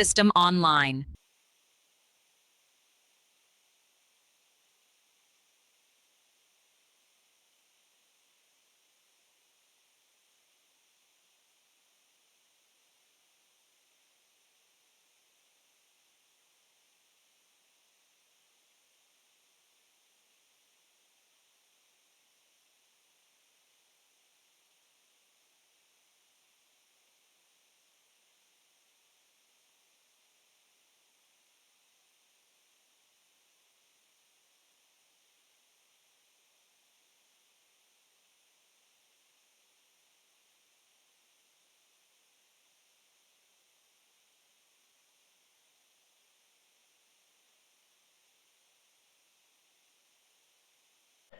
system online.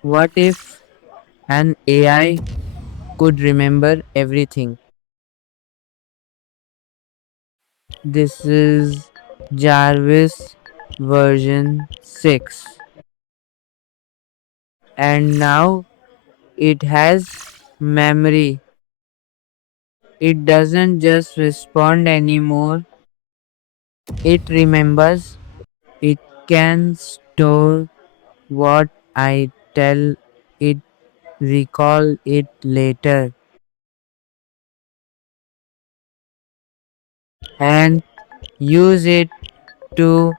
What if an AI could remember everything? This is Jarvis version 6, and now it has memory. It doesn't just respond anymore, it remembers. It can store what I tell it, recall it later, and use it to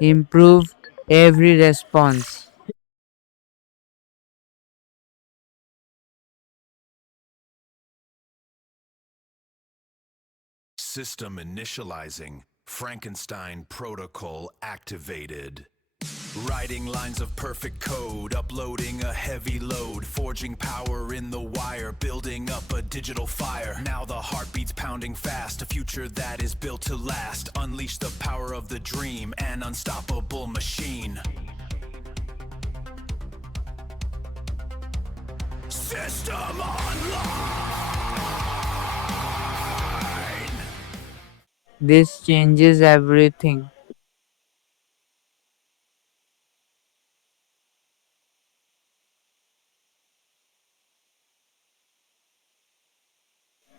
improve every response. System initializing. Frankenstein protocol activated. Writing lines of perfect code, uploading a heavy load, forging power in the wire, building up a digital fire. Now the heartbeat's pounding fast, a future that is built to last. Unleash the power of the dream, an unstoppable machine. System online! This changes everything.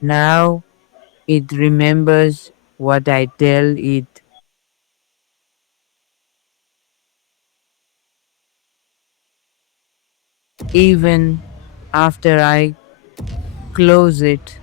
Now it remembers what I tell it, even after I close it.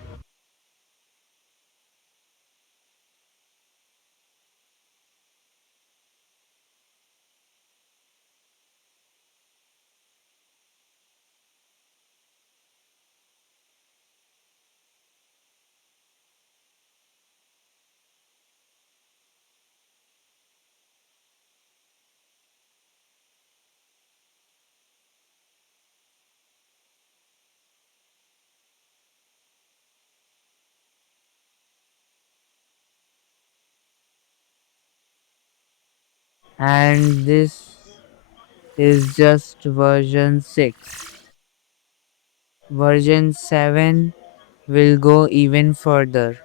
And this is just version 6. Version 7 will go even further.